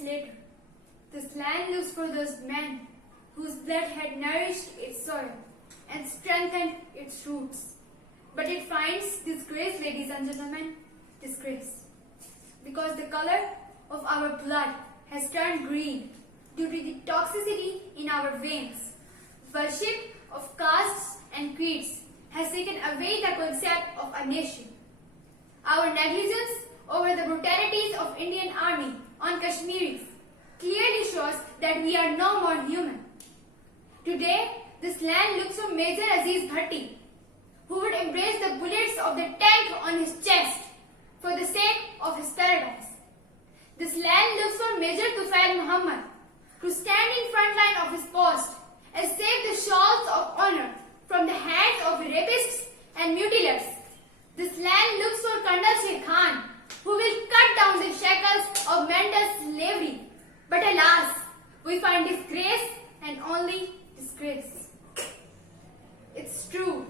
decades later, this land looks for those men whose blood had nourished its soil and strengthened its roots. But it finds disgrace, ladies and gentlemen, disgrace. Because the color of our blood has turned green due to the toxicity in our veins. Worship of castes and creeds has taken away the concept of a nation. Our negligence over the brutalities of Indian Army on Kashmiris clearly shows that we are no more human. Today, this land looks for Major Aziz Bhatti, who would embrace the bullets of the tank on his chest for the sake of his paradise. This land looks for Major Tufail Muhammad, to stand in front line of his post and save the shawls of honor from the hands of rapists and mutilers. This land looks for Colonel Sher Khan, who will cut down the shackles of mental slavery. But alas, we find disgrace and only disgrace. It's true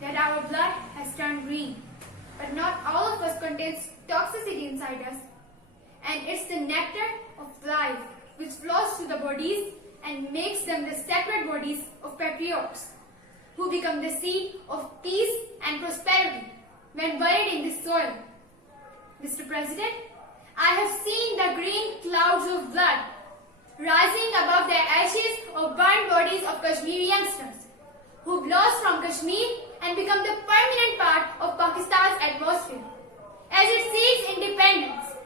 that our blood has turned green, but not all of us contains toxicity inside us. And it's the nectar of life which flows through the bodies and makes them the sacred bodies of patriots, who become the seed of peace and prosperity when buried in this soil. Mr. President, I have seen the green clouds of blood rising above the ashes of burnt bodies of Kashmiri youngsters, who blossom from Kashmir and become the permanent part of Pakistan's atmosphere as it seeks independence.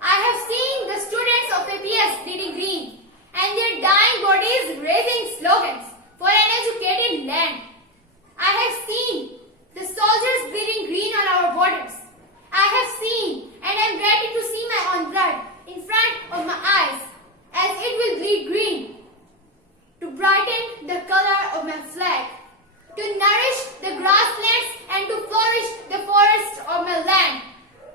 I have seen the students of APS bleeding green and their dying bodies raising slogans for an educated land. I have seen the soldiers bleeding green on our borders. I have seen and am ready to see my own blood in front of my eyes as it will bleed green to brighten the color of my flag, to nourish the grasslands and to flourish the forests of my land.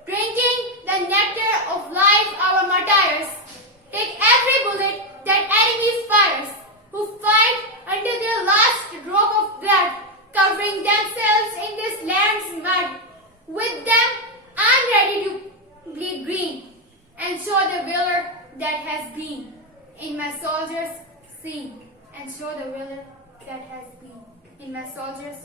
Drinking the nectar of life, our martyrs take every bullet that enemy fires, who fight until their last drop of blood, covering themselves in this land's mud. With them, I'm ready to bleed green and show the valor that has been in my soldiers sing, and show the valor that has been in my soldiers